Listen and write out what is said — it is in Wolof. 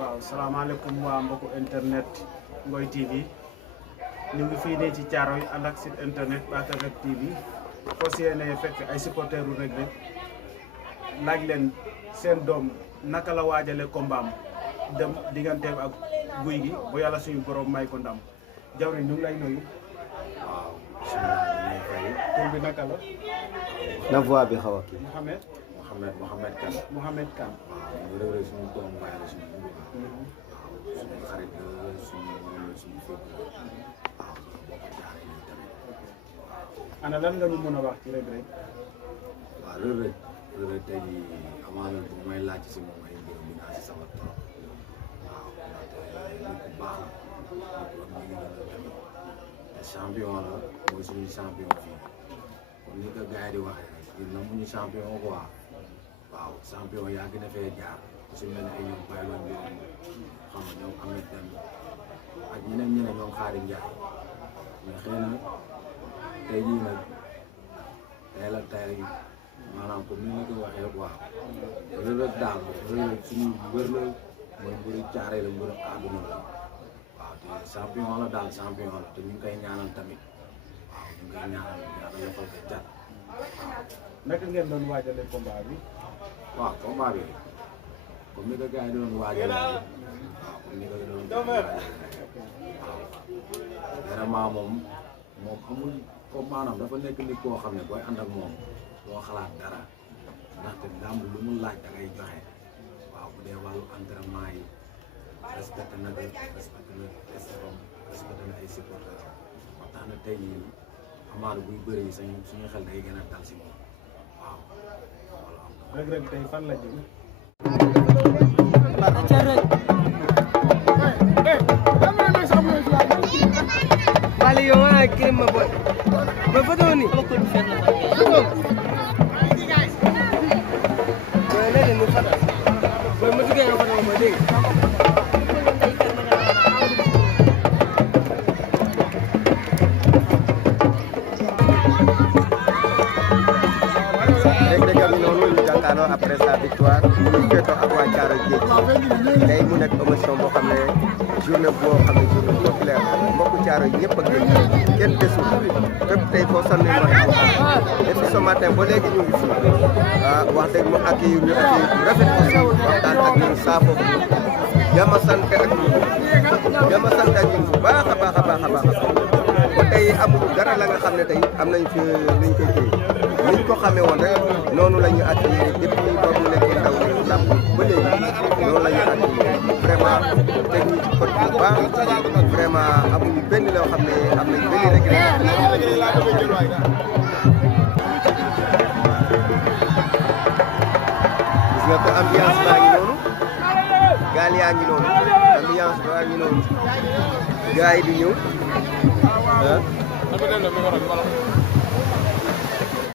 waaw salaamaaleykum waa mbokku internet Ngoy TV ñu ngi fii nii ci Thiaroye ànd ak site internet Bakar TV fas yéene fekk ay supporteru Reug Reug laaj leen seen doom naka la waajale combat am dem digganteem ak Gouye Gui bu yàlla suñu borom may ko ndam jawri ñu ngi lay nuyu. waaw tur bi naka la. na voix bi xaw a kii. Mohamed Kane. Mohamed Kane. waaw ñu Reug Reug suñu doom baay la suñu waaw suñu xarit la suñu moom la suñu fépp waaw bokk jaaree nii tamit waaw. ana lan nga ñu mën a wax ci Reug Reug. waaw Reug Reug tey jii amaana bu may laaj si moom ay mbirum dinaa si sawar trop waaw ndaxte nit ku baax la nit ku am liggéey la tamit te champion la mooy suñu champion fii kon ni ko gars yi di waxee rek ñun namuñu champion quoi waaw champion yaa gën a fee jaar su mel ne ay ñoom Baye Lone Ndiol xam nga ñoom Ameth Deme ak ñeneen ñoom Xaadim Njaay mais xëy na tey jii nag tey maanaam comme ni ñu ko waxee waaw Reug Reug daal Reug Reug suñu mbër la mooy mbëru caare la mbëru àdduna la waaw te champion la daal champion la te ñu ngi koy ñaanal tamit waaw ñu ngi koy ñaanal yàlla defal ko cat waaw. naka ngeen doon waajale combat bi. waaw combat bi comme ni ko gars yi doon waajal waaw comme ni ko doon waajal waaw vraiment moom amul comme maanaam dafa nekk nit koo xam ne booy ànd ak moom doo xalaat dara ndaxte làmb lu mu laaj da ngay joxe waaw bu dee wàllu entraînement yi respecté na ko respecté na staffam respecté na ay supporters moo tax na tey jii amaana buy bëri yi suñu xel day gën a dal si moom waaw. Reug Reug tey fan la jëm. Vale, yo voy a querer me voy. ¿Me puedo unir? Après sa victoire ñu féetoo ak waa Thiaroye Géej tey mu nekk émotion boo xam ne journée boo xam ne journée populaire mbokku Thiaroye ñëpp ak léegi kenn desul fépp tey foo sonn nañu depuis ce matin ba léegi ñu ngi fi wax dëgg mu ak yu ñu ak yu rafet aussi waxtaan ak ñun saafo jàmm sant ak ñun jàmm sant ak ñun bu baax a baax a baax a baax ba tey amuñu dara la nga xam ne tey am nañ fi liñ koy téye niñ ko xamee woon rek noonu la ñu accueillir depuis ba mu nekkee ndaw nekk làmb ba léegi noonu la ñu accueillir vraiment technique ci côté bu baax vraiment amuñu benn loo xam ne am nañ benn regret. gis nga ko ambiance baa ngi noonu gaal yaa ngi noonu ambiance baa ngi noonu gars yi di ñëw ah.